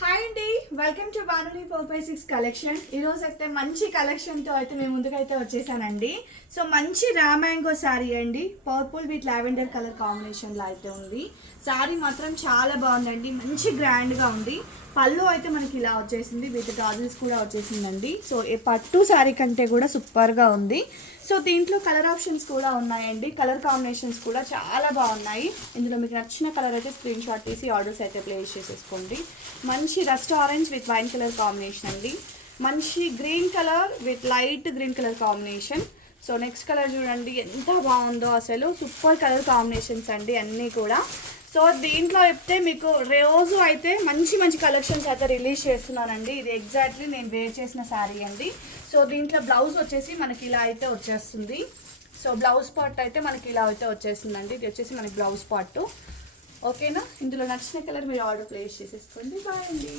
Hi అండి, welcome to బానుని 4x6 collection. ఈరోజు అయితే మంచి కలెక్షన్తో అయితే మేము ముందుకైతే వచ్చేసానండి. సో మంచి రా మ్యాంగో శారీ అండి, పర్పుల్ విత్ లావెండర్ కలర్ కాంబినేషన్లో అయితే ఉంది. శారీ మాత్రం చాలా బాగుందండి, మంచి గ్రాండ్గా ఉంది. పళ్ళు అయితే మనకి ఇలా వచ్చేసింది, విత్ గాజుల్స్ కూడా వచ్చేసిందండి. సో ఈ పట్టు శారీ కంటే కూడా సూపర్గా ఉంది. సో దీంట్లో కలర్ ఆప్షన్స్ కూడా ఉన్నాయండి, కలర్ కాంబినేషన్స్ కూడా చాలా బాగున్నాయి. ఇందులో మీకు నచ్చిన కలర్ అయితే స్క్రీన్ షాట్ తీసి ఆర్డర్స్ అయితే ప్లేస్ చేసేసుకోండి. మంచి rust orange with wine colour combination అండి, మంచి green colour with light green colour combination. So next colour చూడండి ఎంత బాగుందో, అసలు సూపర్ కలర్ కాంబినేషన్స్ అండి అన్నీ కూడా. సో దీంట్లో చెప్తే మీకు రోజు అయితే మంచి మంచి కలెక్షన్స్ అయితే రిలీజ్ చేస్తున్నానండి. ఇది ఎగ్జాక్ట్లీ నేను వేర్ చేసిన శారీ అండి. సో దీంట్లో బ్లౌజ్ వచ్చేసి మనకి ఇలా అయితే వచ్చేస్తుంది. సో బ్లౌజ్ పార్ట్ అయితే మనకి ఇలా అయితే వచ్చేస్తుందండి. ఇది వచ్చేసి మనకి బ్లౌజ్ పార్ట్. ఓకేనా, ఇందులో నచ్చిన కలర్ మీరు ఆర్డర్ ప్లేస్ చేసేసుకోండి. బాయ్ అండి.